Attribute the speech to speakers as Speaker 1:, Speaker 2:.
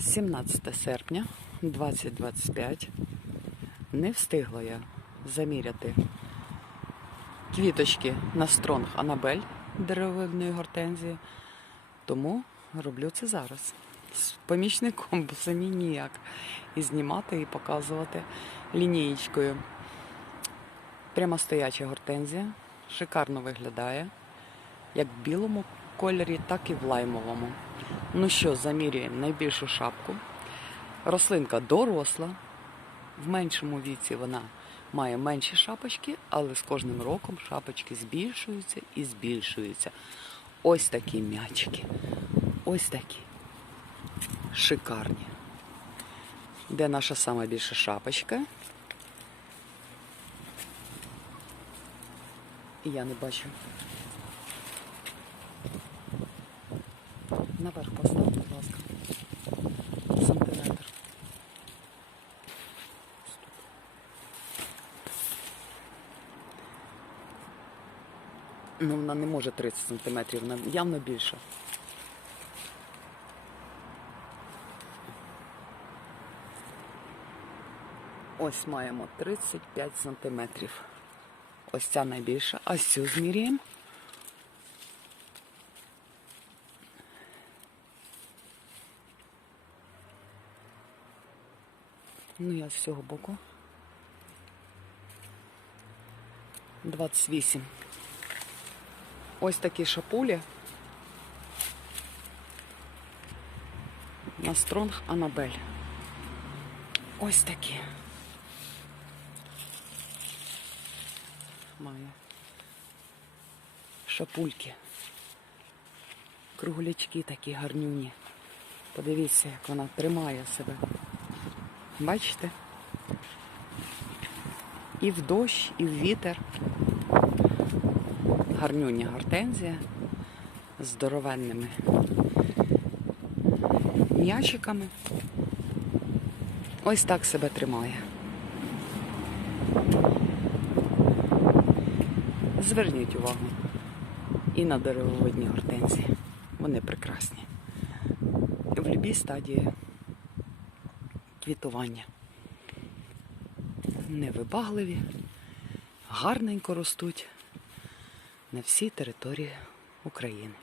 Speaker 1: 17 серпня 2025. Не встигла я заміряти квіточки на стронг Анабель деревинної гортензії, тому роблю це зараз. З помічником, бо самі ніяк. І знімати, і показувати лінієчкою. Прямостояча гортензія. Шикарно виглядає. Як в білому кольорі, так і в лаймовому. Ну що, замірюємо найбільшу шапку. Рослинка доросла. В меншому віці вона має менші шапочки, але з кожним роком шапочки збільшуються і збільшуються. Ось такі м'ячики. Ось такі. Шикарні. Де наша сама більша шапочка? І я не бачу. Наверх постав, будь ласка. Сантиметр. Ну, вона не може 30 сантиметрів, вона явно більше. Ось маємо 35 сантиметрів. Ось ця найбільша. А цю зміряємо. Ну, я з цього боку. 28. Ось такі шапулі. На стронг Анабель. Ось такі. Має. Шапульки. Круглячки такі гарнюні. Подивіться, як вона тримає себе. Бачите? І в дощ, і в вітер. Гарнюня гортензія з здоровенними м'ячиками. Ось так себе тримає. Зверніть увагу і на деревовидні гортензії. Вони прекрасні. В будь-якій стадії квітування. Невибагливі, гарненько ростуть на всій території України.